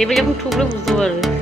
দেবে যখন ঠুকলে বুঝতে পারবে।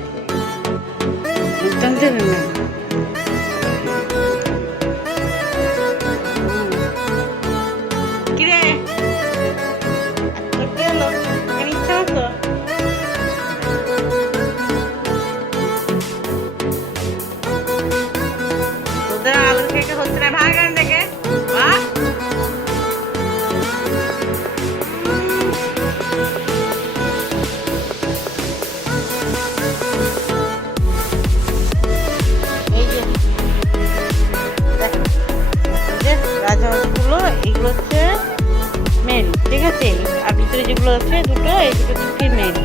ভিতরে আছে, দুটো, এই দুটো হচ্ছে মেল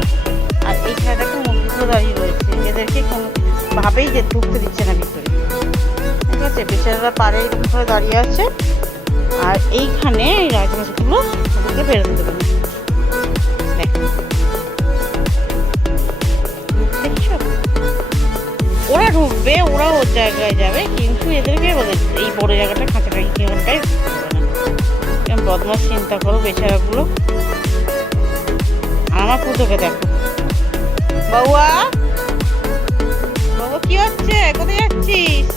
আর এইখানে দেখো মুরগিগুলো দাঁড়িয়ে রয়েছে। এদেরকে কোনো ভাবেই যে ঢুকতে দিচ্ছে না ভিতরে। ঠিক আছে, বেচারারা পারে এরকম করে দাঁড়িয়ে আছে। আর এইখানে এই রাজহাঁসগুলো ওদেরকে বেরোতে দেবে ওরা ঢুকবে, ওরা ওর জায়গায় যাবে, কিন্তু এদেরকে এই বড় জায়গাটা খাঁচাটা এখানটাই বদমাস চিন্তা করো, বেচারাগুলো। আমার পুজোকে দেখো। বউয়া? বউ কি হচ্ছে? কোথায় যাচ্ছিস?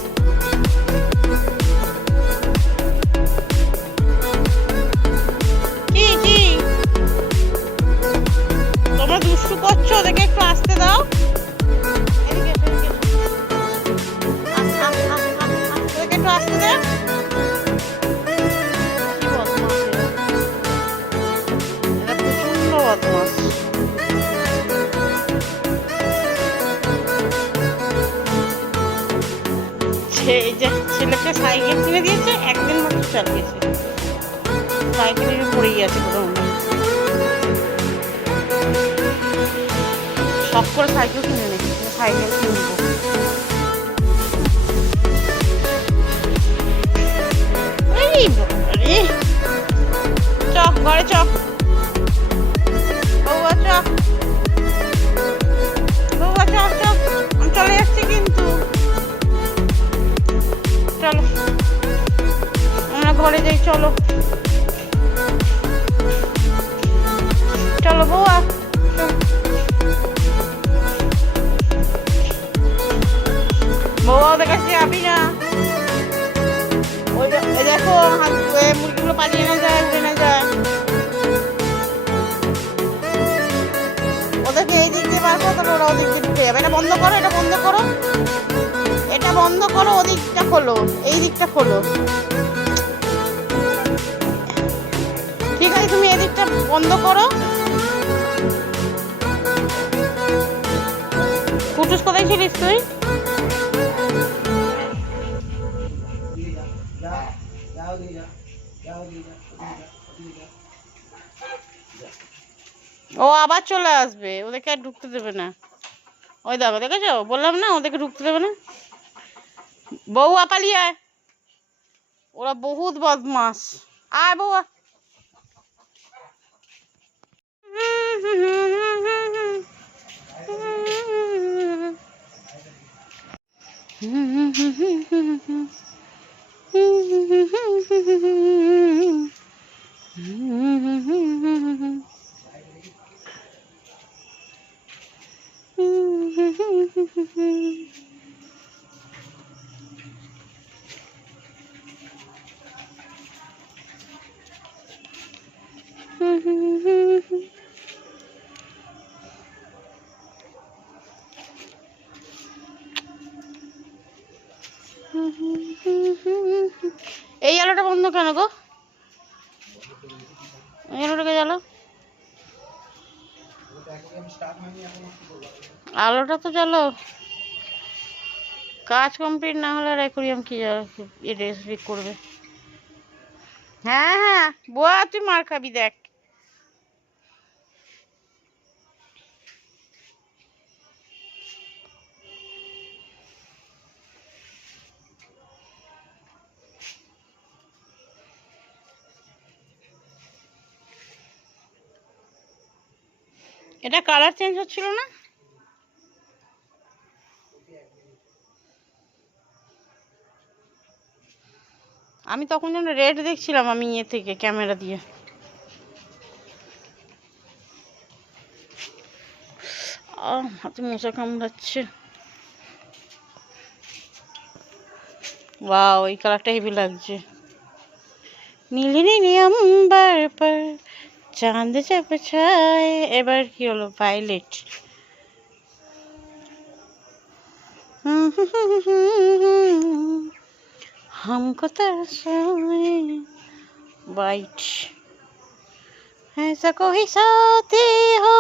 যে ছেলেকে সাইকেল কিনে দিয়েছে, একদিন মাত্র চালিয়েছে সাইকেলের উপরেই আছে কোথাও শখ করে সাইকেল কিনে নিয়েছে, সাইকেল কিনবো। ঘরে যাই চলো। চলো বৌয়া। বৌবা ওদের কাছে যাবি না? দেখো মুরগিগুলো পালিয়ে না যায় উড়ে না যায়। ওদেরকে এই দিক দিয়ে বার করো তাহলে ওরা ওদিক দিয়ে ঢুকে যাবে। এটা বন্ধ করো, এটা বন্ধ করো। এটা বন্ধ করো, ওদিকটা খোলো, এই দিকটা খোলো। ঠিক আছে, তুমি এদিকটা বন্ধ করো। কুটুস, কোথায় ছিলিস তুই? ও আবার চলে আসবে, ওদেরকে আর ঢুকতে দেবে না। ওই দেখো, দেখেছ? বললাম না, ওদেরকে ঢুকতে দেবে না। বউ পালিয়ে আয় ওরা বহুত বদমাস। আয় বউয়া এই আলোটা তো চলো কাজ কমপ্লিট না হলে অ্যাকোরিয়াম কি এটা স্পিক করবে? হ্যাঁ হ্যাঁ। বুয়া, তুই মার খাবি, দেখ। এটা কালার চেঞ্জ হচ্ছিল না? আমি তখন যেন রেড দেখছিলাম আমি ইয়ে থেকে, ক্যামেরা দিয়ে। হাতে মশা কামড়াচ্ছে। ওয়াও ওই কালারটা হেভি লাগছে। নীলি নীলি আম্বার পর চাঁদ চাপ ছায় এবার কি হলো ভাইলেট हमको तरसाए वाइट ऐसा कोई साथी हो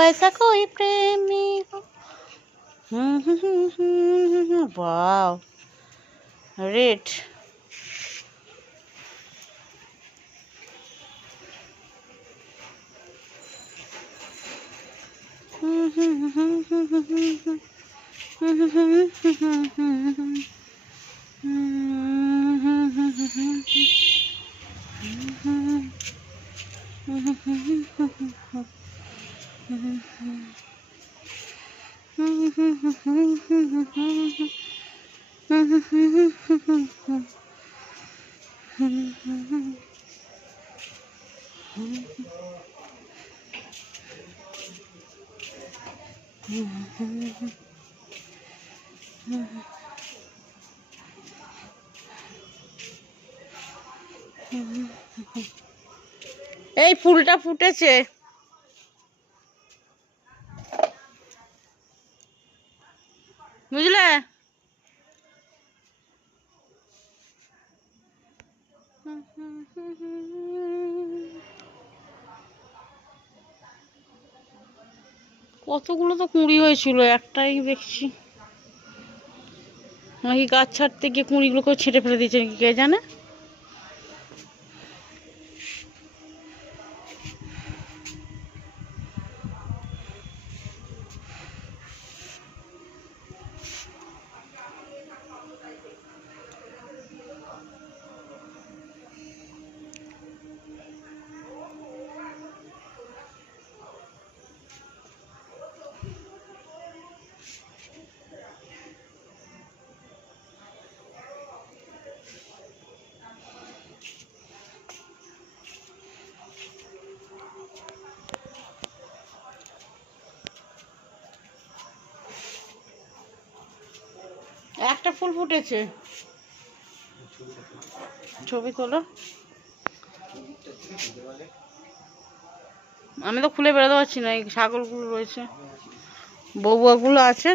ऐसा कोई प्रेमी हो वाओ रेड Mm-hmm. এই ফুলটা ফুটেছে। বুঝলে? কতগুলো তো কুঁড়ি হয়েছিল, একটাই দেখছি। নাকি গাছ ছাড়তে গিয়ে কুঁড়িগুলোকেও ছেঁটে ফেলে দিয়েছে কে জানে? একটা ফুল ফুটেছে। ছবি তোলো। আমি তো খুলে বেরোতে পারছি না, এই ছাগলগুলো রয়েছে। বউয়াগুলো আছে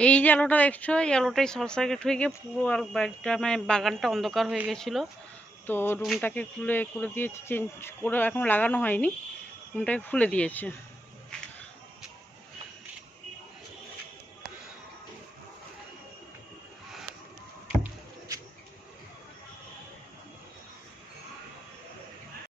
এই যে আলোটা দেখছ? এই আলোটাই শর্ট সার্কিট হয়ে গিয়ে পুরো আর বাড়িটা মানে বাগানটা অন্ধকার হয়ে গেছিল। তো রুমটাকে খুলে করে দিয়েছে চেঞ্জ করে এখন লাগানো হয়নি। রুমটাকে খুলে দিয়েছে।